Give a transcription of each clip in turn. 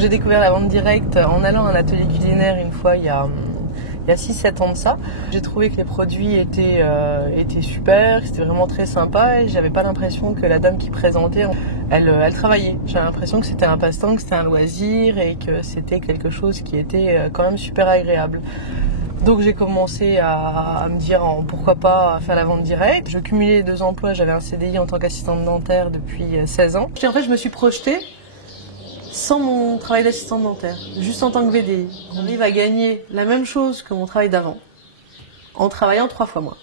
J'ai découvert la vente directe en allant à un atelier culinaire une fois il y a 6-7 ans de ça. J'ai trouvé que les produits étaient super, que c'était vraiment très sympa et j'avais pas l'impression que la dame qui présentait, elle travaillait. J'avais l'impression que c'était un passe-temps, que c'était un loisir et que c'était quelque chose qui était quand même super agréable. Donc j'ai commencé à me dire pourquoi pas faire la vente directe. Je cumulais 2 emplois, j'avais un CDI en tant qu'assistante dentaire depuis 16 ans. Et en fait je me suis projetée sans mon travail d'assistante dentaire, juste en tant que VDI. On arrive à gagner la même chose que mon travail d'avant, en travaillant 3 fois moins.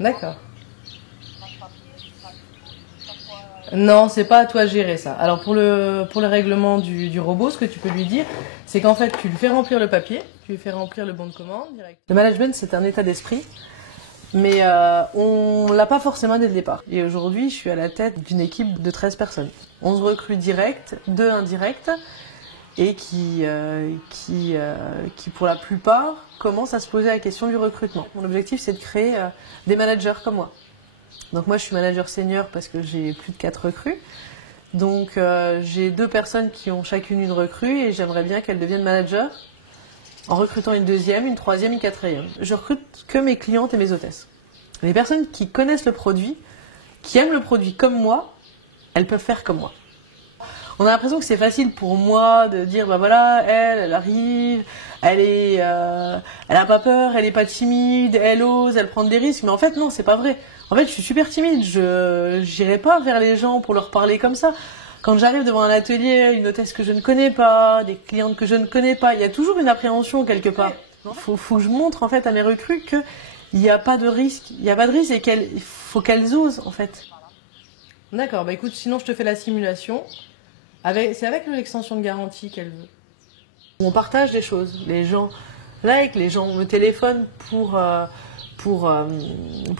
D'accord. Non, c'est pas à toi de gérer ça. Alors pour le règlement du robot, ce que tu peux lui dire, c'est qu'en fait tu lui fais remplir le papier, tu lui fais remplir le bon de commande direct. Le management, c'est un état d'esprit, mais on l'a pas forcément dès le départ. Et aujourd'hui, je suis à la tête d'une équipe de 13 personnes. 11 recrues directes, 2 indirectes, et qui pour la plupart commencent à se poser la question du recrutement. Mon objectif, c'est de créer des managers comme moi. Donc moi je suis manager senior parce que j'ai plus de 4 recrues. Donc j'ai 2 personnes qui ont chacune une recrue et j'aimerais bien qu'elles deviennent managers en recrutant une deuxième, une troisième, une quatrième. Je recrute que mes clientes et mes hôtesses. Les personnes qui connaissent le produit, qui aiment le produit comme moi, elles peuvent faire comme moi. On a l'impression que c'est facile pour moi de dire bah voilà, elle arrive, elle a pas peur, elle est pas timide, elle ose, elle prend des risques, mais en fait non, c'est pas vrai. En fait, je suis super timide, je n'irai pas vers les gens pour leur parler comme ça. Quand j'arrive devant un atelier, une hôtesse que je ne connais pas, des clientes que je ne connais pas, il y a toujours une appréhension quelque part. Faut que je montre en fait à mes recrues que il n'y a pas de risque, et il faut qu'elles osent en fait. D'accord, bah écoute, sinon je te fais la simulation. C'est avec l'extension de garantie qu'elle veut. On partage des choses. Les gens like, les gens me téléphonent pour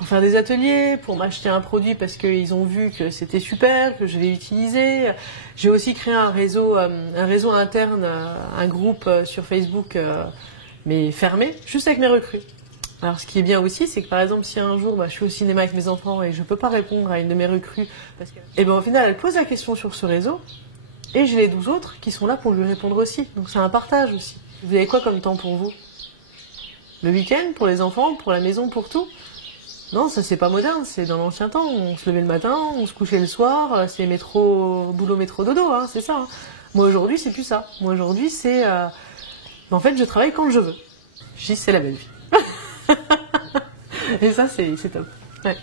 faire des ateliers, pour m'acheter un produit parce qu'ils ont vu que c'était super, que je l'ai utilisé. J'ai aussi créé un réseau interne, un groupe sur Facebook, mais fermé, juste avec mes recrues. Alors ce qui est bien aussi, c'est que par exemple, si un jour je suis au cinéma avec mes enfants et je peux pas répondre à une de mes recrues, et ben au final, elle pose la question sur ce réseau. Et j'ai les 12 autres qui sont là pour lui répondre aussi. Donc c'est un partage aussi. Vous avez quoi comme temps pour vous? Le week-end, pour les enfants, pour la maison, pour tout? Non, ça c'est pas moderne, c'est dans l'ancien temps. On se levait le matin, on se couchait le soir, c'est boulot, métro, dodo, hein, c'est ça. Hein. Moi aujourd'hui, c'est plus ça. Moi aujourd'hui, c'est... en fait, je travaille quand je veux. Je dis, c'est la belle vie. Et ça, c'est top. Ouais.